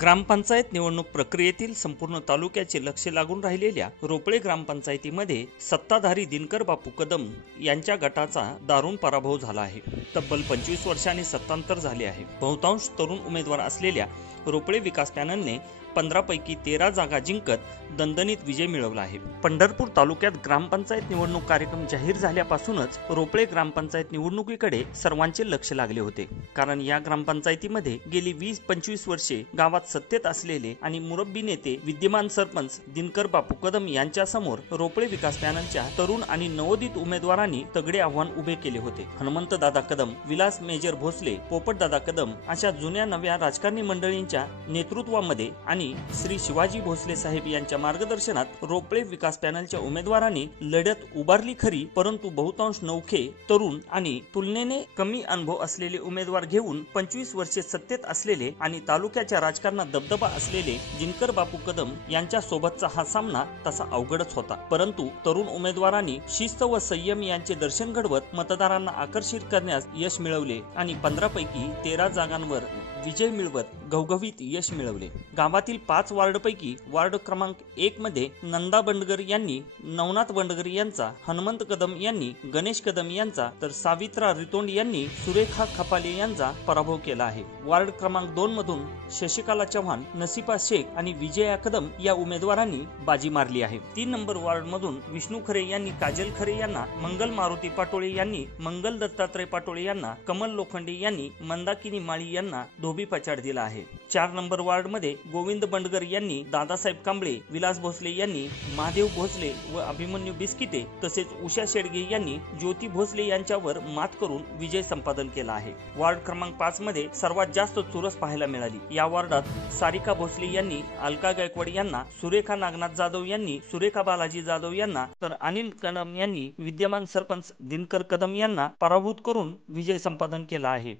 ग्रामपंचायत निवडणूक प्रक्रियेतील संपूर्ण तालुक्याचे लक्ष लागून राहिलेल्या रोपळे ग्रामपंचायतीमध्ये सत्ताधारी दिनकर बापू कदम यांच्या गटाचा दारुण पराभव झाला आहे। तब्बल 25 वर्षांनी सत्तांतर झाले आहे। बहुतांश तरुण उमेदवार असलेल्या रोपळे विकास पॅनलने 15 पैकी 13 जागा जिंकत दणदणीत विजय मिळवला आहे। पंढरपूर तालुक्यात ग्रामपंचायत निवडणूक कार्यक्रम जाहीर झाल्यापासूनच रोपळे ग्रामपंचायत निवडणुकीकडे सर्वांचे लक्ष लागले होते, कारण या ग्रामपंचायतीमध्ये गेली 20-25 वर्षे गावात सत्तेत असलेले आणि मुरब्बी नेते विद्यमान सरपंच दिनकर बापू कदम यांच्या समोर रोपळे विकास पॅनलच्या तरुण आणि नवोदित उमेदवारांनी तगडे आव्हान उभे केले होते। हनुमंत दादा कदम, विलास मेजर भोसले, पोपट दादा कदम अशा जुन्या नव्या राजकारणी मंडळींच्या नेतृत्वामध्ये आणि श्री शिवाजी भोसले साहेब यांच्या मार्गदर्शनात रोपळे विकास पॅनलच्या उमेदवारांनी लढत उभारली खरी, परंतु बहुतांश नौखे, तरुण आणि तुलनेने कमी अनुभव असलेले उमेदवार घेऊन 25 वर्षे सत्तेत असलेले आणि तालुक्याच्या राजकारणात दबदबा असलेले दिनकर बापू कदम यांच्या सोबतचा हा सामना तसा अवघडच होता। परंतु तरुण उमेदवारांनी शिस्त व संयम यांचे दर्शन घडवत मतदारांना आकर्षित करण्यास यश मिळवले आणि 15 पैकी 13 जागांवर विजय मिळवत घवघवीत यश मिळवले। गावातील 5 वार्डपैकी वार्ड क्रमांक 1 मध्ये नंदा बंडगर यांनी नवनाथ बंडगर यांचा, हनुमंत कदम यांनी गणेश कदम यांचा, तर सावित्रा रितोंड यांनी सुरेखा खपाले यांचा पराभव केला आहे। वार्ड क्रमांक 2 मधून शशिकला चव्हाण, नसीफा शेख आणि विजया कदम या उमेदवारांनी बाजी मारली आहे। 3 नंबर वार्ड मधून विष्णू खरे यांनी काजल खरे यांना, मंगल मारुती पाटोळे यांनी मंगल दत्तात्रय पाटोळे यांना, कमल लोखंडे यांनी मंदाकिनी माळी यांना धोबी पछाड दिला आहे। 4 नंबर वार्ड मध्ये गोविंद बंडगर यांनी दादासाहेब कांबळे, विलास भोसले यांनी महादेव भोसले व अभिमन्यू बिस्किटे तसेच उषा शेडगे यांनी ज्योती भोसले यांच्यावर मात करून विजय संपादन केला आहे। वार्ड क्रमांक 5 मध्ये सर्वात जास्त चुरस पाहायला मिळाली। या वार्डात सारिका भोसले यांनी अलका गायकवाड यांना, सुरेखा नागनाथ जाधव यांनी सुरेखा बालाजी जाधव यांना, तर अनिल कदम यांनी विद्यमान सरपंच दिनकर कदम यांना पराभूत करून विजय संपादन केला आहे।